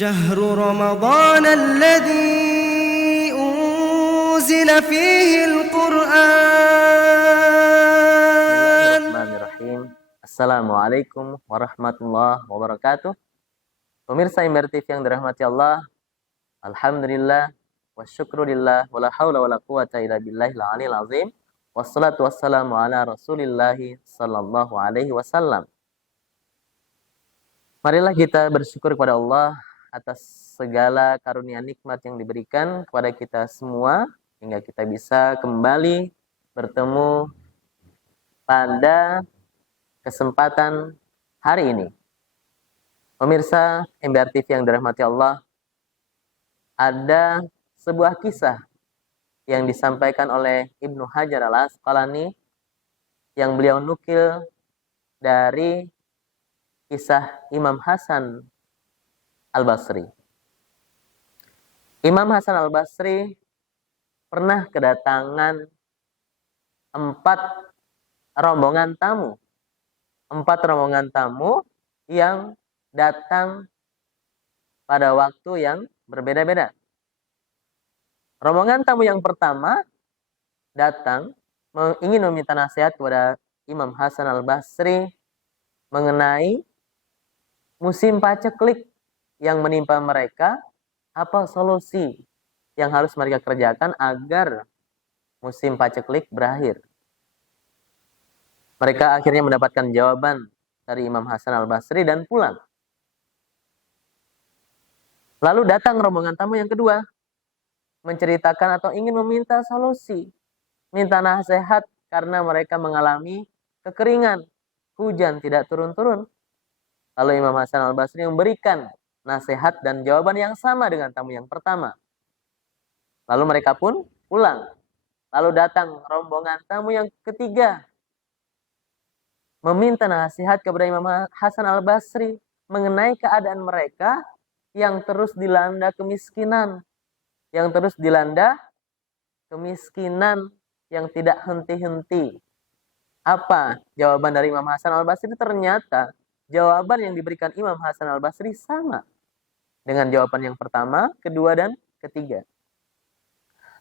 شهر رمضان الذي أنزل فيه القرآن. Bismillahirrahmanirrahim. Assalamualaikum warahmatullahi wabarakatuh. Pemirsa Imber TV yang dirahmati Allah, alhamdulillah wasyukrulillah wala haula wala quwata illa billahil aliyil azim. Wassalatu wassalamu ala Rasulillahi sallallahu alaihi wasallam. Marilah kita bersyukur kepada Allah atas segala karunia nikmat yang diberikan kepada kita semua hingga kita bisa kembali bertemu pada kesempatan hari ini. Pemirsa MBR TV yang dirahmati Allah, ada sebuah kisah yang disampaikan oleh Ibnu Hajar Al-Asqalani yang beliau nukil dari kisah Imam Hasan Al-Basri. Imam Hasan Al-Basri pernah kedatangan 4 rombongan tamu. 4 rombongan tamu yang datang pada waktu yang berbeda-beda. Rombongan tamu yang pertama datang ingin meminta nasihat kepada Imam Hasan Al-Basri mengenai musim paceklik yang menimpa mereka, apa solusi yang harus mereka kerjakan agar musim paceklik berakhir. Mereka akhirnya mendapatkan jawaban dari Imam Hasan Al-Basri dan pulang. Lalu datang rombongan tamu yang kedua, menceritakan atau ingin meminta solusi, minta nasihat karena mereka mengalami kekeringan, hujan tidak turun-turun. Lalu Imam Hasan Al-Basri memberikan nasihat dan jawaban yang sama dengan tamu yang pertama. Lalu mereka pun pulang. Lalu datang rombongan tamu yang ketiga, meminta nasihat kepada Imam Hasan Al-Basri mengenai keadaan mereka yang terus dilanda kemiskinan. Yang terus dilanda kemiskinan yang tidak henti-henti. Apa jawaban dari Imam Hasan Al-Basri? Ternyata jawaban yang diberikan Imam Hasan Al-Basri sama dengan jawaban yang pertama, kedua, dan ketiga.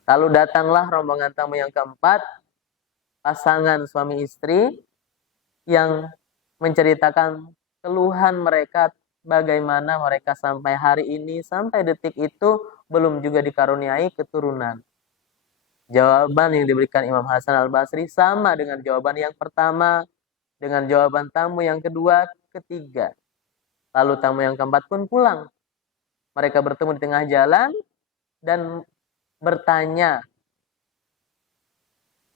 Lalu datanglah rombongan tamu yang keempat, pasangan suami istri yang menceritakan keluhan mereka, bagaimana mereka sampai hari ini, sampai detik itu belum juga dikaruniai keturunan. Jawaban yang diberikan Imam Hasan Al-Basri sama dengan jawaban yang pertama, dengan jawaban tamu yang kedua, ketiga. Lalu tamu yang keempat pun pulang. Mereka bertemu di tengah jalan dan bertanya,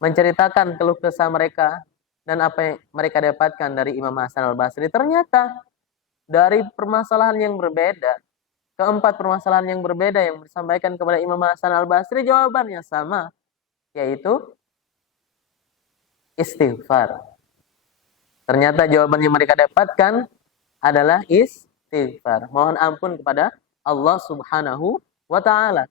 menceritakan keluh kesah mereka dan apa yang mereka dapatkan dari Imam Hasan Al-Basri. Ternyata dari permasalahan yang berbeda, keempat permasalahan yang berbeda yang disampaikan kepada Imam Hasan Al-Basri, jawabannya sama, yaitu istighfar. Ternyata jawaban yang mereka dapatkan adalah istighfar. Mohon ampun kepada Allah Subhanahu wa ta'ala.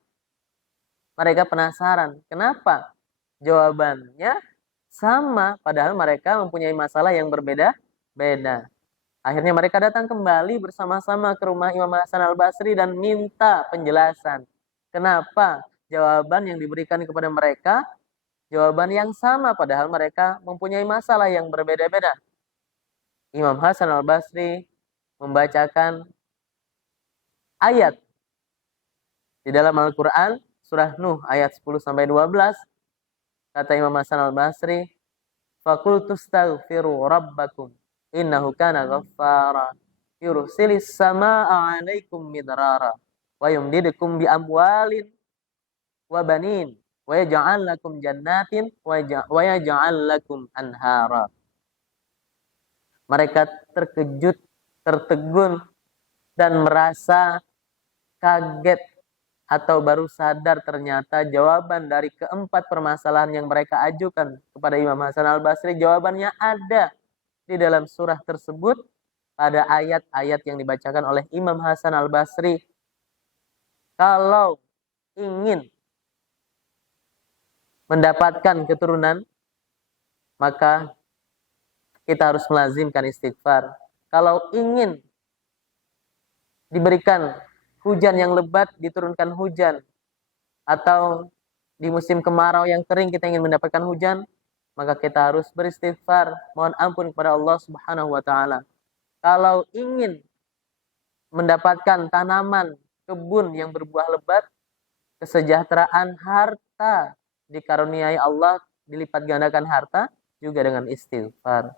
Mereka penasaran, kenapa jawabannya sama padahal mereka mempunyai masalah yang berbeda-beda. Akhirnya mereka datang kembali bersama-sama ke rumah Imam Hasan Al-Basri dan minta penjelasan. Kenapa jawaban yang diberikan kepada mereka jawaban yang sama padahal mereka mempunyai masalah yang berbeda-beda. Imam Hasan Al-Basri membacakan ayat di dalam Al-Quran, surah Nuh ayat 10-12. Kata Imam Hasan Al-Basri, "Faqultu astaghfiru rabbakum innahu kana ghaffara yursilis samaa'a 'alaikum midrara wa yumdidukum bi amwalin wa banin wa yaj'al lakum jannatin wa yaj'al lakum anhara." Mereka terkejut, tertegun, dan merasa kaget atau baru sadar ternyata jawaban dari keempat permasalahan yang mereka ajukan kepada Imam Hasan Al-Basri, jawabannya ada di dalam surah tersebut pada ayat-ayat yang dibacakan oleh Imam Hasan Al-Basri. Kalau ingin mendapatkan keturunan, maka kita harus melazimkan istighfar. Kalau ingin diberikan hujan yang lebat diturunkan hujan, atau di musim kemarau yang kering kita ingin mendapatkan hujan, maka kita harus beristighfar, mohon ampun kepada Allah Subhanahu wa taala. Kalau ingin mendapatkan tanaman, kebun yang berbuah lebat, kesejahteraan, harta dikaruniai Allah, dilipat gandakan harta juga dengan istighfar.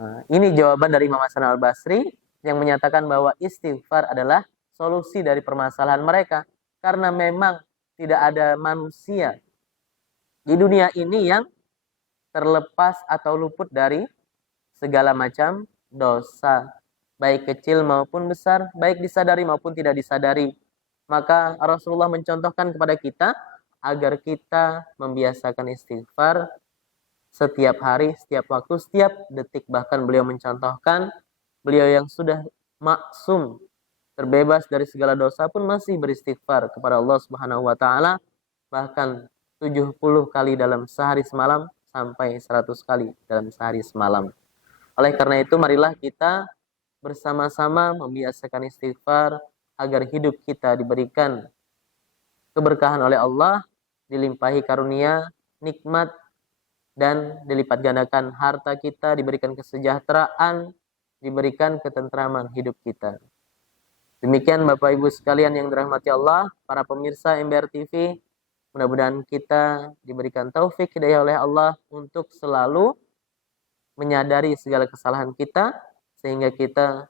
Nah, ini jawaban dari Imam Hasan Al-Basri yang menyatakan bahwa istighfar adalah solusi dari permasalahan mereka. Karena memang tidak ada manusia di dunia ini yang terlepas atau luput dari segala macam dosa, baik kecil maupun besar, baik disadari maupun tidak disadari. Maka Rasulullah mencontohkan kepada kita agar kita membiasakan istighfar setiap hari, setiap waktu, setiap detik. Bahkan beliau mencontohkan, beliau yang sudah maksum, terbebas dari segala dosa pun masih beristighfar kepada Allah Subhanahu wa taala, bahkan 70 kali dalam sehari semalam sampai 100 kali dalam sehari semalam. Oleh karena itu, marilah kita bersama-sama membiasakan istighfar agar hidup kita diberikan keberkahan oleh Allah, dilimpahi karunia, nikmat, dan dilipat gandakan harta kita, diberikan kesejahteraan, diberikan ketentraman hidup kita. Demikian Bapak Ibu sekalian yang dirahmati Allah, para pemirsa MBR TV, mudah-mudahan kita diberikan taufik hidayah oleh Allah untuk selalu menyadari segala kesalahan kita, sehingga kita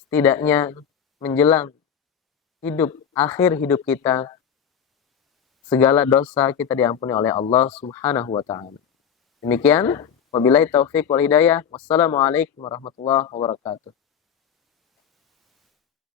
setidaknya menjelang akhir hidup kita, segala dosa kita diampuni oleh Allah Subhanahu wa taala. Demikian, wabillahi taufik wal hidayah. Wassalamualaikum warahmatullahi wabarakatuh.